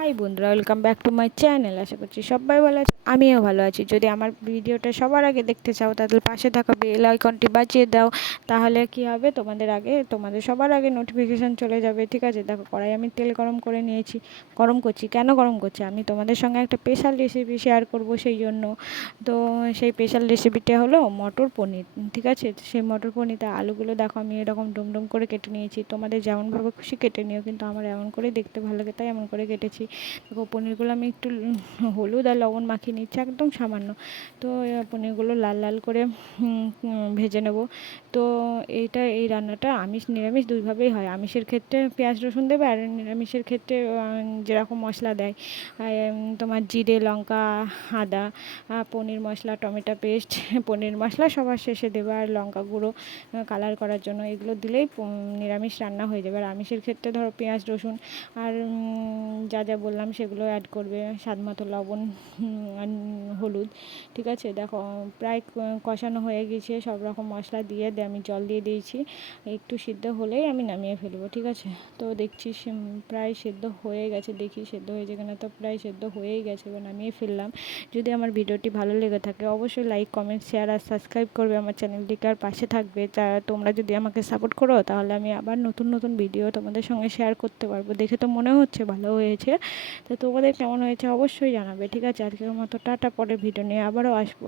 High বন্ধুরা welcome back to my channel আশা করছি সবাই ভালো আছে, আমিও ভালো আছি। যদি আমার ভিডিওটা সবার আগে দেখতে চাও, তাহলে পাশে থাকা বেল আইকনটি বাজিয়ে দাও। তাহলে কি হবে? তোমাদের আগে, তোমাদের সবার আগে নোটিফিকেশান চলে যাবে। ঠিক আছে, দেখো কড়াই আমি তেল গরম করে নিয়েছি। গরম করছি। কেন গরম করছি? আমি তোমাদের সঙ্গে একটা স্পেশাল রেসিপি শেয়ার করব সেই জন্য। তো সেই স্পেশাল রেসিপিটা হলো মটর পনির। ঠিক আছে? সেই মটর পনিরতে আলুগুলো দেখো আমি এরকম ডুম ডুম করে কেটে নিয়েছি। তোমাদের যেমনভাবে খুশি কেটে নিও, কিন্তু আমার এমন করে দেখতে ভালো লাগে, তাই এমন করে কেটেছি। দেখো, পনিরগুলো আমি একটু হলুদ আর লবণ মাখিয়ে নিচ্ছি, একদম সামান্য। তো পনিরগুলো লাল লাল করে ভেজে নেব। তো, এইটা, এই রান্নাটা আমিষ, নিরামিষ দুইভাবেই হয়। আমিষের ক্ষেত্রে পেঁয়াজ, রসুন দেবে আর নিরামিষের ক্ষেত্রে যেরকম মশলা দেয়। তোমার জিরে, লঙ্কা, আদা পনির মশলা, টমেটো পেস্ট, পনির মশলা সবার শেষে দেবে আর লঙ্কা গুঁড়ো কালার করার জন্য। এগুলো দিলেই নিরামিষ রান্না হয়ে যাবে। আর আমিষের ক্ষেত্রে ধরো পেঁয়াজ, রসুন আর যা যা বললাম সেগুলো অ্যাড করবে স্বাদ মতো লবণ হলুদ, ঠিক আছে? দেখো, প্রায় কষানো হয়ে গেছে, সব রকম মশলা দিয়ে দিয়ে আমি জল দিয়ে দিয়েছি। একটু সিদ্ধ হলেই আমি নামিয়ে ফেলব, ঠিক আছে? তো দেখছি প্রায় সেদ্ধ হয়ে গেছে, দেখি সেদ্ধ হয়েছে কিনা? তো প্রায় সেদ্ধ হয়েই গেছে, এবার নামিয়ে ফেললাম। যদি আমার ভিডিওটি ভালো লেগে থাকে, অবশ্যই লাইক, কমেন্ট, শেয়ার আর সাবস্ক্রাইব করবে আমার চ্যানেলটিকে আর পাশে থাকবে। তা তোমরা যদি আমাকে সাপোর্ট করো, তাহলে আমি আবার নতুন নতুন ভিডিও তোমাদের সঙ্গে শেয়ার করতে পারব। দেখে তো মনে হচ্ছে ভালো হয়েছে। তো তোমাদের কেমন হয়েছে অবশ্যই জানাবে, ঠিক আছে? আজকের মতো, টাটা পরে ভিডিও নিয়ে আবারও আসব।